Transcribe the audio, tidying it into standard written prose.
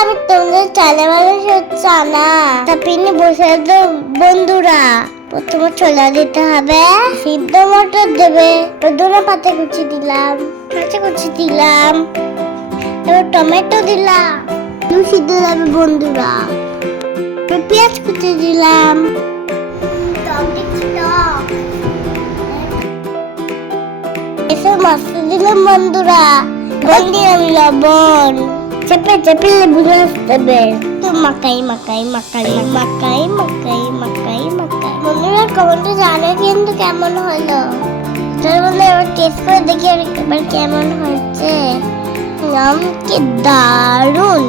আমি তোমাদের চালে মানুষের চানা চাপিয়ে বসে তো বন্ধুরা। প্রথমে ছোলা দিতে হবে, সিদ্ধ মটর দেবে, ধনে পাতা কুচি দিলাম, কাঁচা কুচি দিলাম, এবার টমেটো দিলাম, সিদ্ধ দেবে বন্ধুরা, পেঁয়াজ কুচি দিলাম, এসব মশলা দিলাম বন্ধুরা, দিলাম লবণ, চেপে চেপে লেবু রস দেবে, তো মাখাই মাখাই মাখাই মাখাই মাখাই মাখাই মাখাই। বন্ধুরা কমেন্টে জানে কিন্তু কেমন হলো, তার মধ্যে এবার টেস্ট করে দেখি এবার কেমন হচ্ছে। কি দারুণ।